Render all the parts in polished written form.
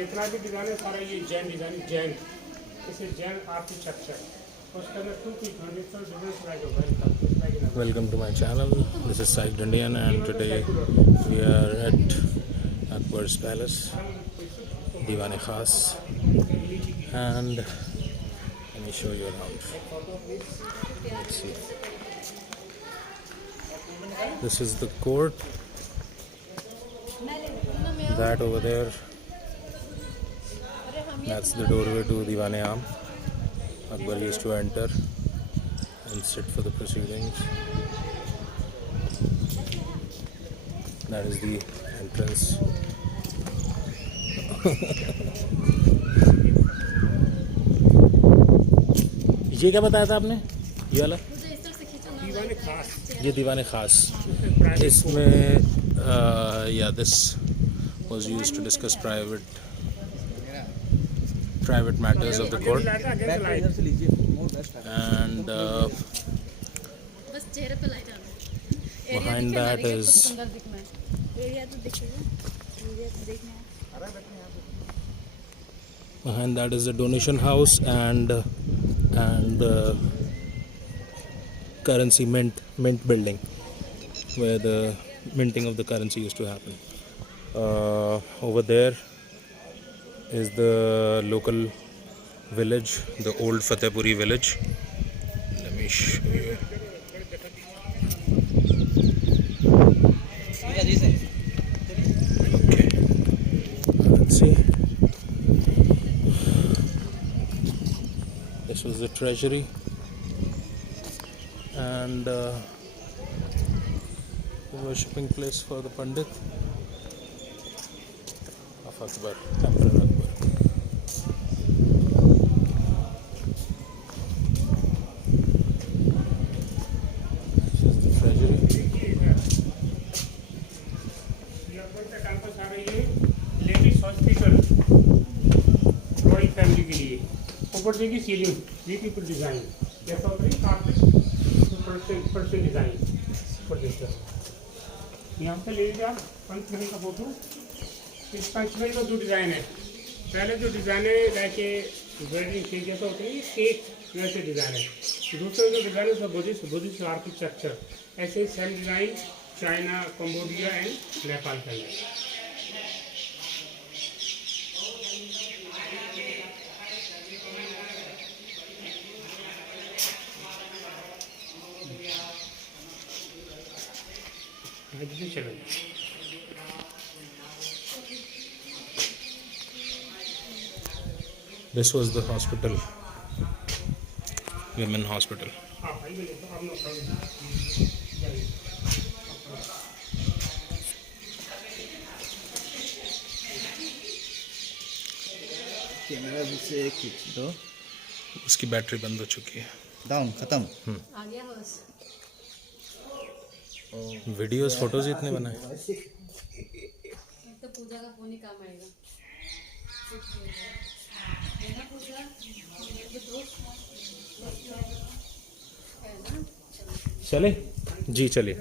इतना भी डिज़ाइन है सारा ये जैन डिज़ाइन जैन इसे जैन आर्किटेक्चर उसके अंदर टू की furniture business like Welcome to my channel. This is Said Indian and today we are at Akbar's Palace, Diwan Khas, and let me show you around. Let's see. This is the court. That over there, that's the doorway to Diwan Am. Akbar used to enter and sit for the proceedings. That is the entrance. ये क्या बताया था आपने? ये वाला? दीवाने खास ये दीवाने खास. इसमें yeah, this was used to discuss private matters of the court. And behind that is the donation house and currency mint building where the minting of the currency used to happen. Over there is the local village, the old Fatehpuri village. Let me show you. Okay, let's see. This was the treasury and the worshipping place for the Pandit of Akbar, Emperor Akbar. ऊपर देखिए ceiling beautiful design जैसा होता है carpet person design ऊपर देखते हैं. यहाँ पे ले लीजिए आप पंचमहल का फोटो. इस पंचमहल का जो डिज़ाइन है पहले जो डिज़ाइन है लाइक वेल्डिंग केक जैसा होता है ये केक वैसे डिज़ाइन है. दूसरे जो डिज़ाइन है सब बुद्धिस्ट आर्किटेक्चर ऐसे same design China Cambodia and Nepal के अंदर. This was the hospital, women hospital. Camera से खींच दो. उसकी बैटरी बंद हो चुकी है. डाउन खत्म. आ गया बस. वीडियोस फोटोज इतने बनाए. तो पूजा का फोन ही काम आएगा. चले जी, चलिए.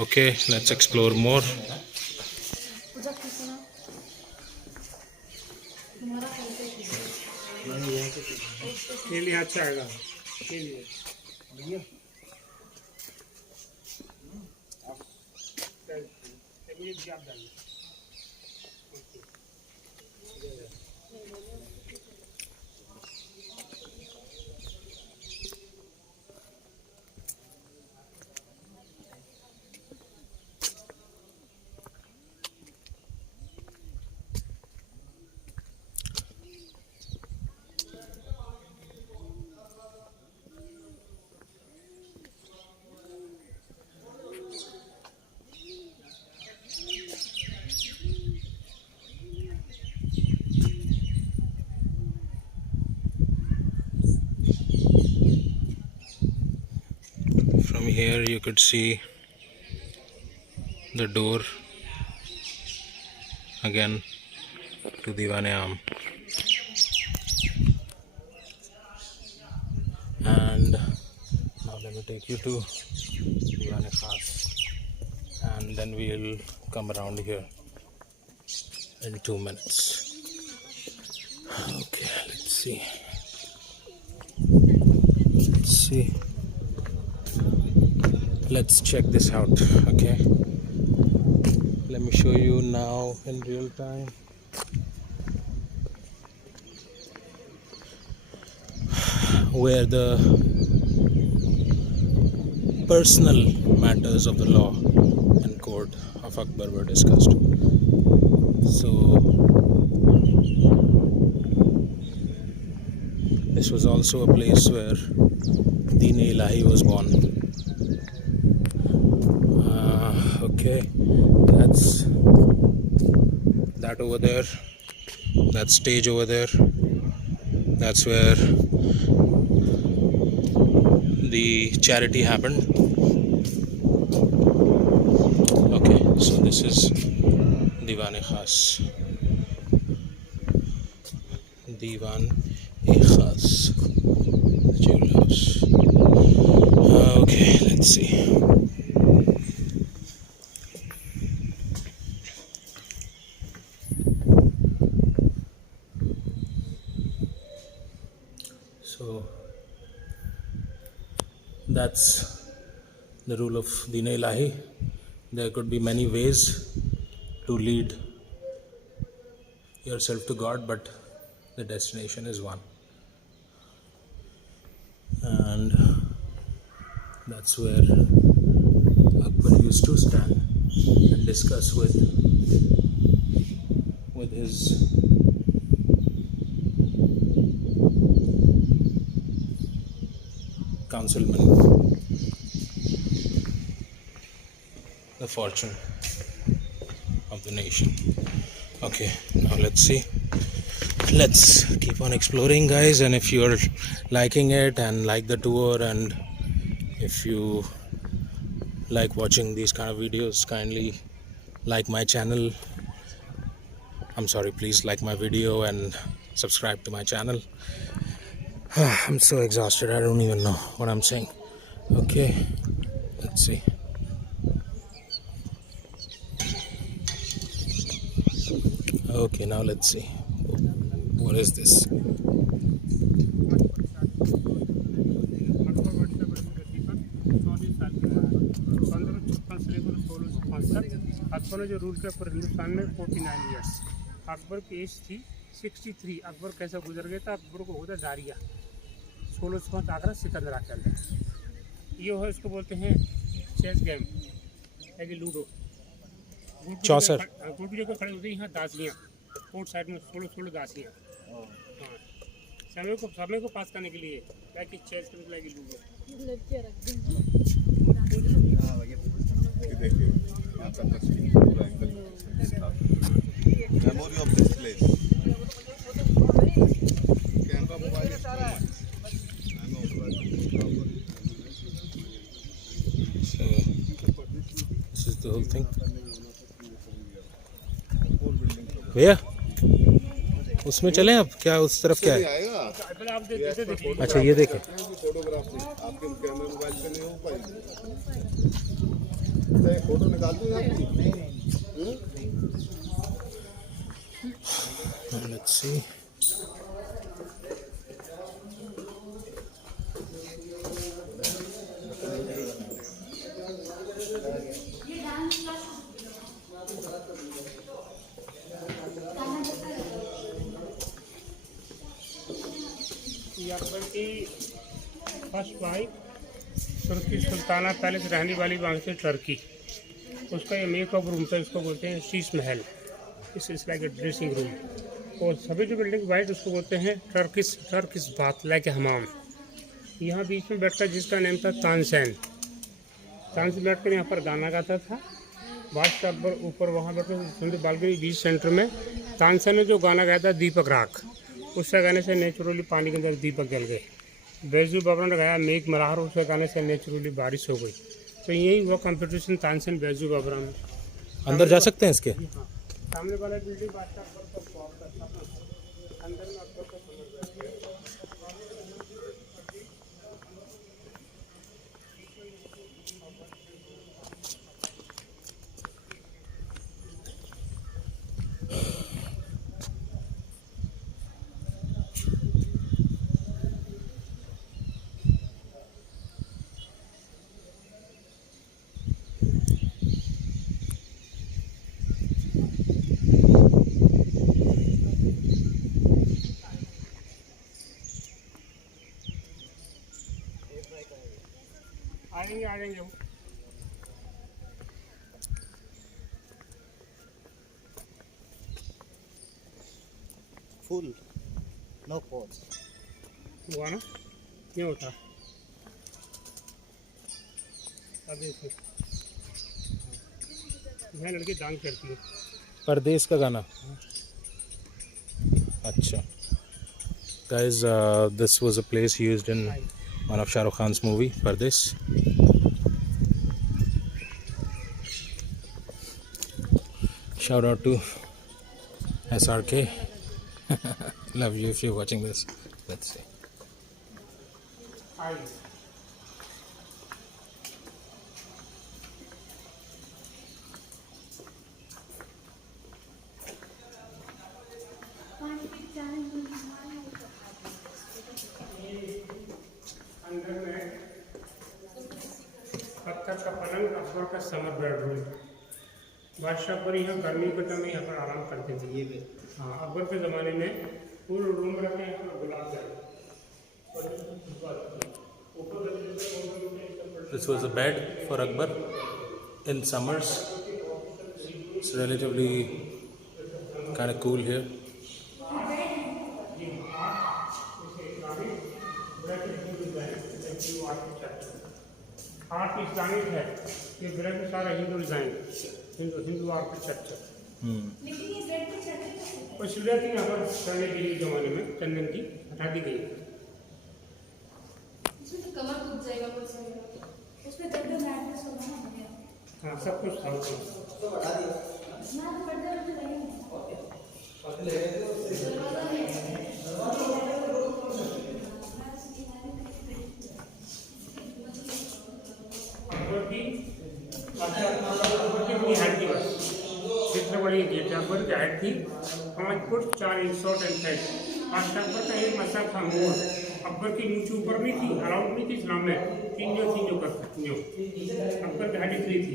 Okay, let's explore more. Pooja खींचना तुम्हारा के लिए अच्छा आएगा के लिए भैया आप डालिए. From here you could see the door again to Diwan Am. And now let me take you to Diwan Khas and then we'll come around here in 2 minutes. Okay, let's see. Let's check this out. Okay, let me show you now in real time. Where the personal matters of the law and code of Akbar were discussed. So this was also a place where Deen-e-Ilahi was born. Okay, that's that over there, that stage over there, that's where the charity happened. Okay, so this is Diwan-e-Khas. Diwan-e-Khas Jewelers. Okay, let's see. So that's the rule of Deen-e-Ilahi. There could be many ways to lead yourself to God, but the destination is one. And that's where Akbar used to stand and discuss with his councilman the fortune of the nation. Okay, now let's see. Let's keep on exploring, guys, and if you're liking it and like the tour, and if you like watching these kind of videos, kindly like my channel. Please like my video and subscribe to my channel. I'm so exhausted, I don't even know what I'm saying. Okay, let's see. Okay, now let's see. What is this? Akbar ने जो रूल किया पूरे हिंदुस्तान में 49 ईयर्स। अकबर की एज थी 63। अकबर कैसा गुजर गया था? अकबर को होता दारिया 1605 आगरा सिकंदरा के अंदर। ये है, इसको बोलते हैं चेस गेम, है कि लूडो। चौसर गुट जगह खड़े होते हैं यहाँ दासियाँ, कोर्ट साइड में 16 दासियाँ। हाँ, समय को पास करने के लिए like chess like ludo. Memory of this place. Camera mobile is too much. So this is the whole thing. भैया उसमें चलें अब? क्या उस तरफ क्या है? अच्छा, ये देखें। फोटोग्राफ आपके कैमरा मोबाइल पे नहीं हो पाएगी। फोटो निकाल दूँ आपकी? Let's see. अकबर की फर्स्ट वाइफ तुर्की सुल्ताना पैलेस रहने वाली वहाँ से टर्की। उसका ये मेकअप रूम था, इसको बोलते हैं शीश महल। इस लाइक ए ड्रेसिंग रूम। और सभी जो बिल्डिंग वाइट उसको बोलते हैं टर्किश बाथ लाइक ए हमाम। यहाँ बीच में बैठकर जिसका नेम था तानसेन बैठकर यहाँ पर गाना गाता था। बादशाह अकबर ऊपर वहाँ बैठकर बालकनी बीच सेंटर में तानसेन ने जो गाना गाया था दीपक राग, उससे गाने से नेचुरली पानी के अंदर दीपक जल गए। बैजू बाबरा ने गाया मेघ मल्हार, उसके गाने से नेचुरली बारिश हो गई। तो यही हुआ कंपटीशन तानसेन बैजू बाबरा में। अंदर जा सकते हैं इसके? सामने वाला बिल्डिंग बादशाह अकबर का शॉप का था, अंदर में अकबर का आ जाएंगे वो। Full. No pause. हुआ ना, ये होता है। अब देखो, यहाँ लड़की डांस करती है। परदेस का गाना। अच्छा। Guys, this was a place used in one of Shah Rukh Khan's movie, Pardes. Shout out to SRK. Love you if you're watching this. Let's see. आई अंदर में पत्थर का पलंग, अकबर का समर बेडरूम। बादशाह अकबर यहाँ गर्मी के टाइम में यहाँ पर आराम करते थे। ये भी हाँ, अकबर के ज़माने में पूरे रूम रखे हैं पर गुलाब jamun. This was a bed for Akbar in summers. It's relatively kind of cool here. Art Islamic है, ये ब्रेड सारा हिंदू डिज़ाइन, हिंदू आर्किटेक्चर। और सीढ़ियाँ थी यहाँ पर पहले के ज़माने में चंदन की, हटा दी गई। इसमें तो कमर टूट जाएगा कुछ। उसमें डब्बे मैट्रेस होगा ना बढ़िया। हाँ, सब कुछ था उसमें। ना तो पर्दे वर्दे लगेंगे। अकबर की अपनी हाइट थी बस, जितने बड़ी गेट अकबर की हाइट थी 5 फुट 4 इंच शॉर्ट एंड टाइट। बादशाह अकबर का एक मसला था मोर, अकबर की नीचे ऊपर नहीं थी, अलाउड नहीं थी इस्लाम में, तीन जो कर सकती हो। अकबर की हाइट इतनी थी,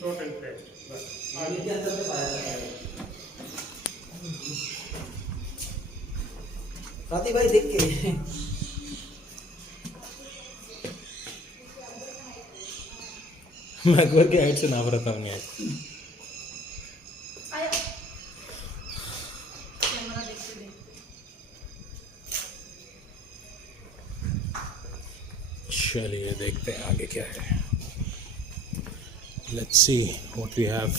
शॉर्ट एंड टाइट बस। राती भाई देख के मैं अकबर की हाइट से नाप रहा था अपनी हाइट। आया कैमरा देखते देखते चलिए देखते हैं आगे क्या है। Let's see what we have.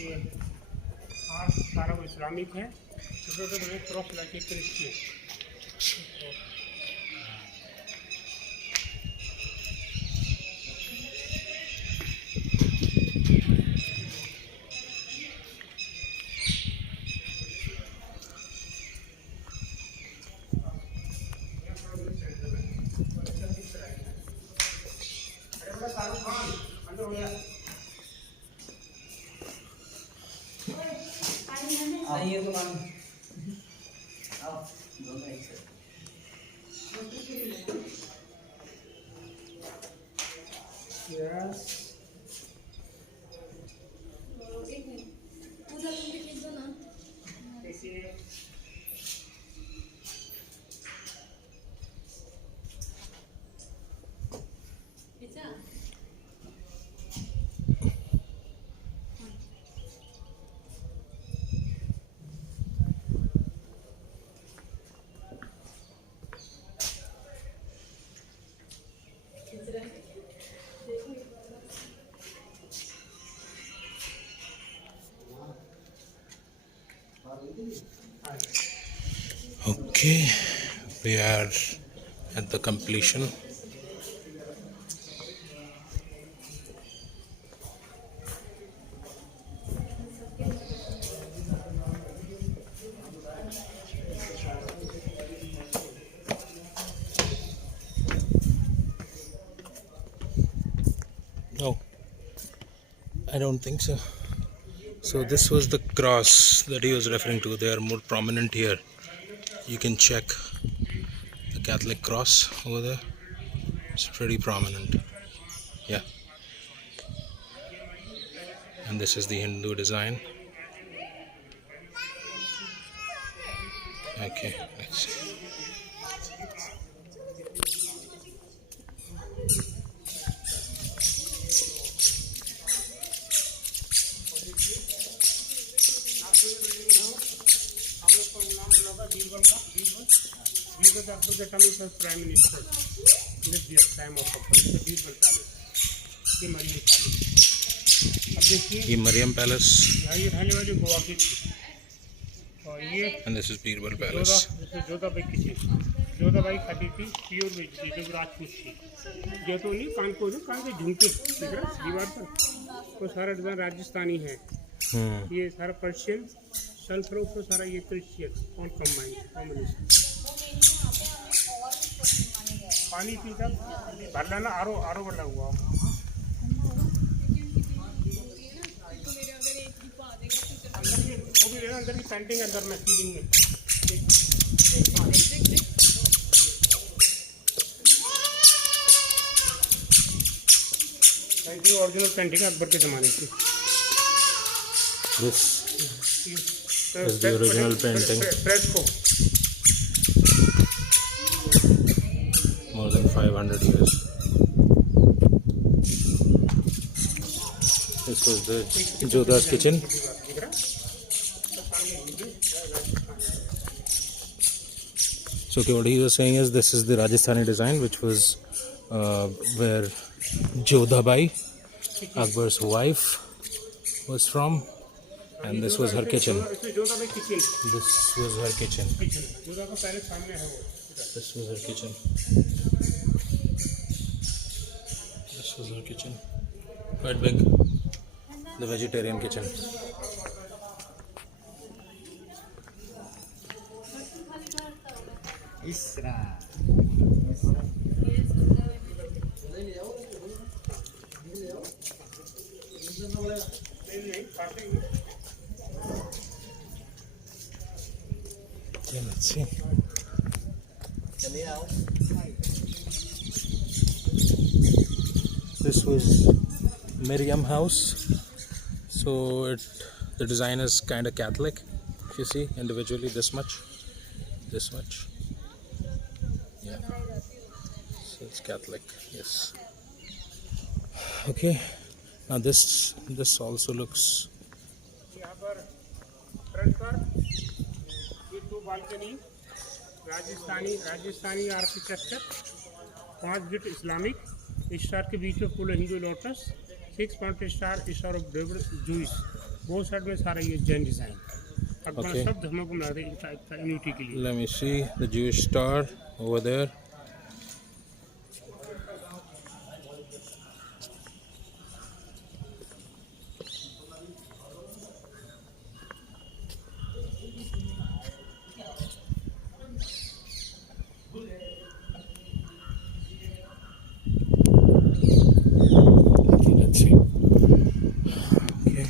ये आर्ट सारा वो इस्लामिक है, छोटे बड़े क्रॉस लगे क्रिश्चियन। आइए तो मान आओ दोनों एक साथ यस, एक मिनट पूजा तुम भी लिख दो ना। देखिए खींचा? खींच रहा है। देखो एक बार। Okay, we are at the completion. No, I don't think so. So this was the cross that he was referring to. They are more prominent here. You can check the Catholic cross over there. It's pretty prominent. Yeah. And this is the Hindu design. Okay, let's see. Akbar के time में prime minister lived there time of Akbar. It's a beautiful palace. ये मरियम पैलेस। अब देखिए ये मरियम पैलेस ये रहने वाली गोवा की थी और ये and this is Birbal Jodha पैलेस. जोधाबाई किचन जोधाबाई खाती थी प्योर वेजिटेबल राजपूत थी जैतूनी कान को झुमके दिख रहा है दीवार पर वो सारा डिजाइन राजस्थानी है ये सारा पर्शियन सल्फर को सारा ये क्रिश्चियन ऑल कॉम्बिनेशन पानी पीता भर लेना आरो आरो बना हुआ अंदर ये वो भी लेना अंदर की पेंटिंग अंदर में सीलिंग में ओरिजिनल पेंटिंग अकबर के ज़माने की This is the original painting. Fresco More than 500 years. This was the Jodha's kitchen. So okay, what he was saying is this is the Rajasthani design, which was where Jodhabai, Akbar's wife, was from, and this was her kitchen. इसमें Jodha Bai kitchen This was her kitchen. Kitchen Jodha का पहले सामने है वो This was her kitchen. This was her kitchen. Quite big. The vegetarian kitchen. इसरा Yeah, let's see. चले आओ This was Miriam House. So the design is kind of Catholic. If you see individually, this much. Yeah. So it's Catholic. Yes. Okay. Now this also looks. यहाँ पर फ्रंट पर ये दो balcony Rajasthani architecture 5 gate Islamic star के बीच में full Hindu lotus 6 point star of David Jewish बहुत side में सारा ये जैन डिजाइन अकबर Okay. सब धर्मों को मिलाते हैं यूनिटी के लिए Let me see the Jewish star over there. Okay, let's see. Okay.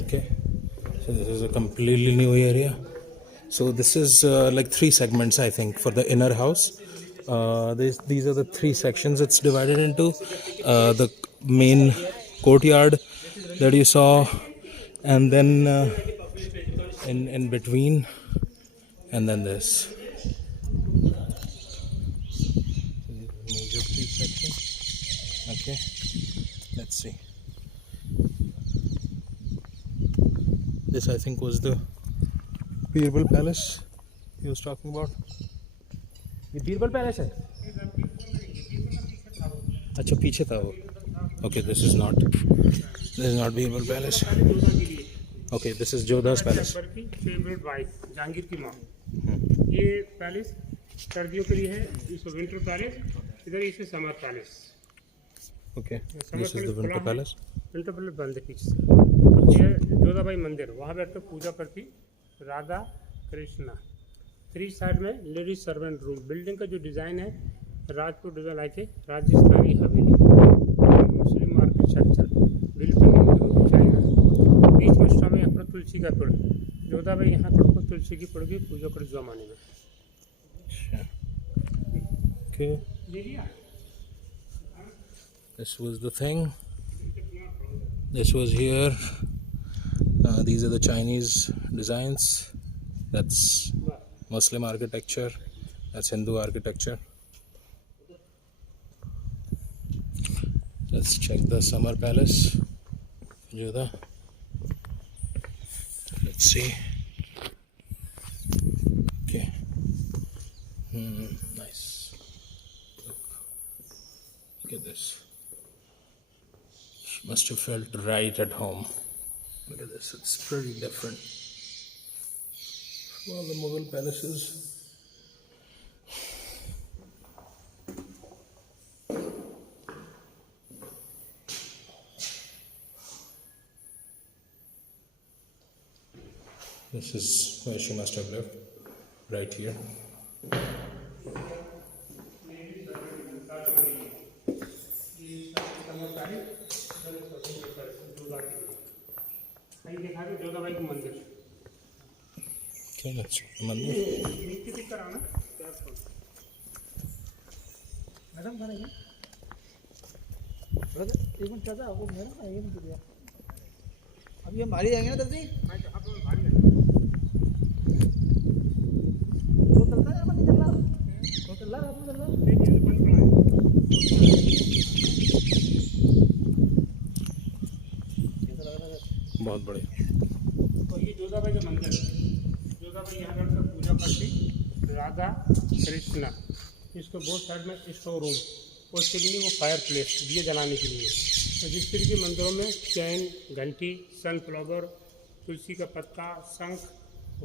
Okay, so this is a completely new area. So this is like 3 segments, I think, for the inner house. These are the 3 sections it's divided into. The main courtyard that you saw, and then in between, and then this. Major 3 sections. Okay, let's see. This, I think, was the Birbal Palace he was talking about. ये बीरबल पैलेस है अच्छा पीछे था वो okay this is not Birbal palace okay this is Jodha's palace Akbar की favourite wife Jahangir की माँ ये पैलेस सर्दियों के लिए है इसको विंटर पैलेस इधर इसे summer palace okay summer this is the winter palace winter palace बंद है पीछे से ये जोधाबाई मंदिर वहाँ बैठकर पूजा करती राधा कृष्णा 3 साइड में लेडीज सर्वेंट रूम बिल्डिंग का जो डिज़ाइन है राजपूत डिज़ाइन लाइक राजस्थानी हवेली मुस्लिम आर्किटेक्चर बिल्कुल चाइना बीच में स्टॉप में यहाँ पर तुलसी का पेड़ जोधाबाई यहाँ पर तुलसी की पेड़ की पूजा कर जमाने में ओके ये लिया this was the thing this was here These are the Chinese designs. That's Muslim architecture. That's Hindu architecture. Let's check the summer palace. Jodha. Let's see. Okay. Nice. Look at this. She must have felt right at home. Look at this. It's pretty different from all the Mughal palaces. This is where she must have lived, right here. Jodha भाई का मंदिर क्या मंदिर? नीचे दिख रहा ना मैडम खाने की एक मिनट चाचा आपको मेरा ना ये नहीं दिया अभी हम बाहर जाएंगे ना दर्जी वो चलता है नहीं चल रहा वो चल रहा है चल रहा बहुत बढ़िया. तो ये जोधा भाई का मंदिर है. जोधा भाई यहाँ पर पूजा करती राधा कृष्णा. इसको बहुत साइड में स्टोर रूम और उसके लिए वो फायर प्लेस दिए जलाने के लिए. तो जिस तरह के मंदिरों में चैन घंटी सनफ्लावर तुलसी का पत्ता शंख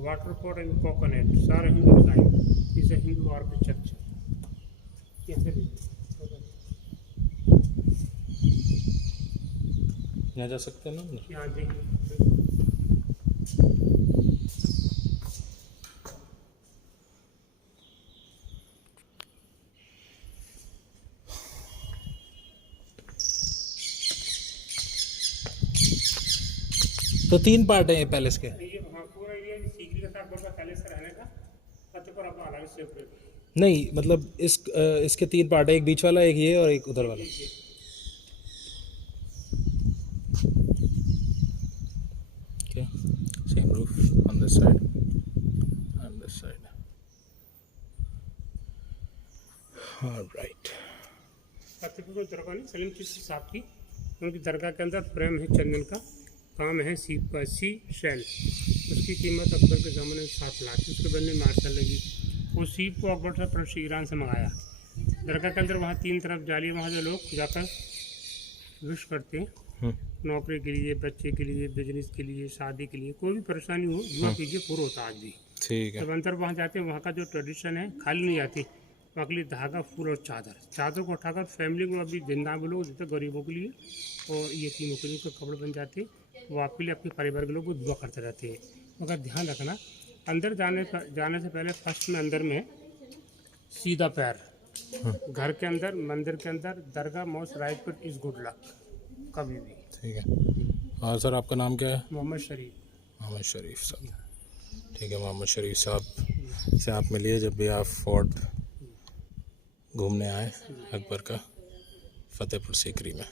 वाटर पॉट एंड कोकोनट सारे हिंदू डिजाइन इसे हिंदू आर्किटेक्चर कैसे यहाँ जा सकते हैं ना. यहाँ देखिए तो 3 पार्ट है ये पैलेस के. ये हाँ पूरा एरिया सीकरी का साथ बड़ा पैलेस का रहने का फतेहपुर अपना अलग सेपरेट. नहीं मतलब इसके 3 पार्ट है. एक बीच वाला, एक ये और एक उधर वाला. Okay. Same roof on this side and this side. All right. Fatehpur में दरगाह नहीं सलीम चिश्ती साहब की उनकी दरगाह के अंदर फ्रेम है चंदन का काम है सी शेल. उसकी कीमत अकबर के ज़माने में 7 लाख. उसके बनने में 8 साल लगी. वो सीप को अकबर से परस ईरान से मंगाया. दरगाह के अंदर वहाँ 3 तरफ जाली वहाँ जो लोग जाकर विश करते हैं नौकरी के लिए बच्चे के लिए बिजनेस के लिए शादी के लिए कोई भी परेशानी हो दुआ कीजिए पूरा होता आज भी. ठीक है. जब अंदर वहाँ जाते हैं वहाँ का जो ट्रेडिशन है खाली नहीं आती. वहाँ के लिए धागा फूल और चादर को उठाकर फैमिली को अभी जिंदा भी लोग देते गरीबों के लिए और यतीमों के लिए उसके कपड़े बन जाते हैं. वो आपके लिए अपने परिवार के लोग वो दुआ करते रहते हैं. मगर ध्यान रखना अंदर जाने से पहले फर्स्ट में अंदर में सीधा पैर घर के अंदर मंदिर के अंदर दरगाह मोस्ट राइट पर इज गुड लक कभी भी. ठीक है. और सर आपका नाम क्या है? मोहम्मद शरीफ. मोहम्मद शरीफ साहब. ठीक है. मोहम्मद शरीफ साहब से आप मिलिए जब भी आप फोर्ट घूमने आए अकबर का फतेहपुर सीकरी में.